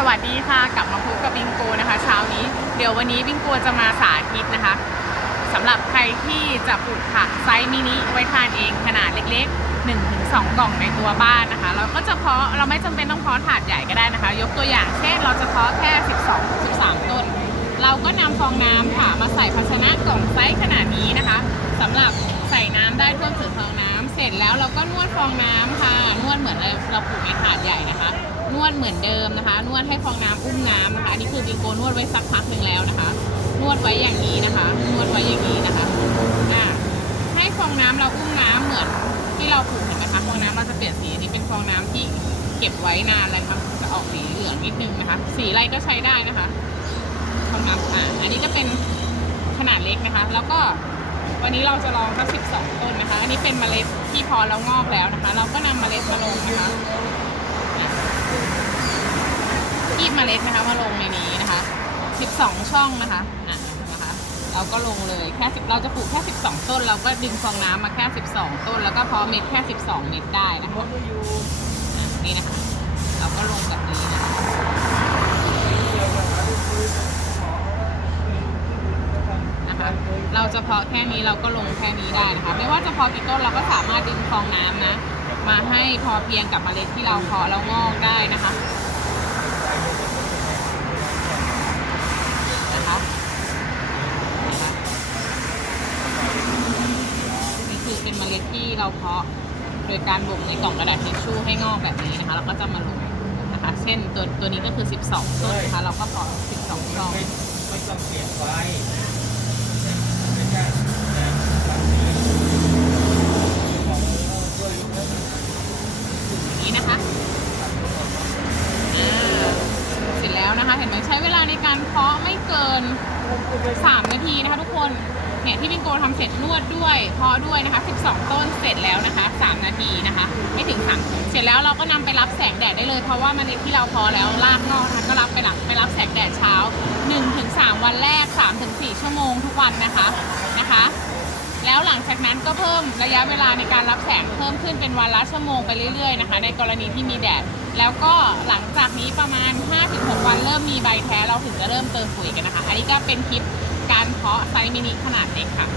สวัสดีค่ะ กลับมาพบกับบิงโกนะคะ เช้านี้ เดี๋ยววันนี้บิงโกจะมาสาธิตนะคะสำหรับใครที่จะปลูกผักไซส์มินิไว้ทานเองขนาดเล็กๆ 1-2 กล่องในตัวบ้านนะคะ เราก็จะเพาะเราไม่จำเป็นต้องเพาะถาดใหญ่ก็ได้นะคะ ยกตัวอย่างเช่นเราจะเพาะแค่ 12 13 ต้น เราก็นำฟองน้ำค่ะมาใส่ภาชนะกล่องไซส์ขนาดนี้นะคะสำหรับใส่น้ำได้ท่วมถึงฟองน้ำเสร็จแล้วเราก็นวดฟองน้ำค่ะนวดเหมือนเราปลูกในถาดใหญ่นะคะ ดเหมือนเดิมนะคะ นวดให้ฟองน้ำอุ้มน้ำนะคะ อันนี้คือบิงโกนวดไว้สักพักหนึ่งแล้วนะคะ นวดไว้อย่างนี้นะคะ นวดไว้อย่างนี้นะคะอ่าให้ฟองน้ำเราอุ้มน้ำเหมือนที่เราปลูกเห็นไหมคะฟองน้ำเราจะเปลี่ยนสีอันนี้เป็นฟองน้ำที่เก็บไว้นานเลยค่ะจะออกสีเหลืองนิดนึงนะคะ สีอะไรก็ใช้ได้นะคะฟองน้ำอะอันนี้ก็เป็นขนาดเล็กนะคะ แล้วก็วันนี้เราจะลองสัก12 ต้นนะคะ อันนี้เป็นเมล็ดที่พอแล้วงอกแล้วนะคะ เราก็นำเมล็ดมาลงนะคะ เมล็ดนะคะมาลงในนี้นะคะ 12 ช่องนะคะอะนะคะ เราก็ลงเลยแค่10เราจะปลูกแค่ 12 ต้น เราก็ดึงฟองน้ำมาแค่ 12 ต้น แล้วก็เพาะเม็ดแค่ 12 เม็ดได้นะคะนี่นะคะ เราก็ลงแบบนี้นะคะนะคะเราจะเพาะแค่นี้เราก็ลงแค่นี้ได้นะคะ ไม่ว่าจะเพาะกี่ต้นเราก็สามารถดึงฟองน้ำนะ มาให้พอเพียงกับเมล็ดที่เราเพาะแล้วงอกได้นะคะนะคะนี่คือ เป็นเมล็ดที่เราเพาะโดยการบ่มในกล่องกระดาษทิชชู่ให้งอกแบบนี้นะคะเราก็จะมาลงนะคะเช่นตัวตัวนี้ก็คือ 12 ต้นนะคะเราก็เพาะ12ช่องไม่ไม่ต้องเปลี่ยนไฟอย่างนี้นะคะอ่าเสร็จแล้วนะคะ เห็นไหมใช้เวลาในการเพาะไม่เกิน 3 นาทีนะคะทุกคนเนี่ยที่บิงโกทำเสร็จนวดด้วยเพาะด้วยนะคะ 12 ต้นเสร็จแล้วนะคะ 3 นาทีนะคะ ไม่ถึง3เสร็จแล้วเราก็นำไปรับแสงแดดได้เลย เพราะว่าเมล็ดที่เราพาะแล้วรากงอกนะคะก็รับไปรับไปรับแสงแดดเช้า 1-3 วันแรก 3-4 ชั่วโมงทุกวันนะคะนะคะ แล้วหลังจากนั้นก็เพิ่มระยะเวลาในการรับแสงเพิ่มขึ้นเป็นวันละชั่วโมงไปเรื่อยๆนะคะ ในกรณีที่มีแดดแล้วก็หลังจากนี้ประมาณ 5-6 วันเริ่มมีใบแท้เราถึงจะเริ่มเติมปุ๋ยกันนะคะ อันนี้ก็เป็นคลิป การเพาะไซส์มินิขนาดเล็กค่ะ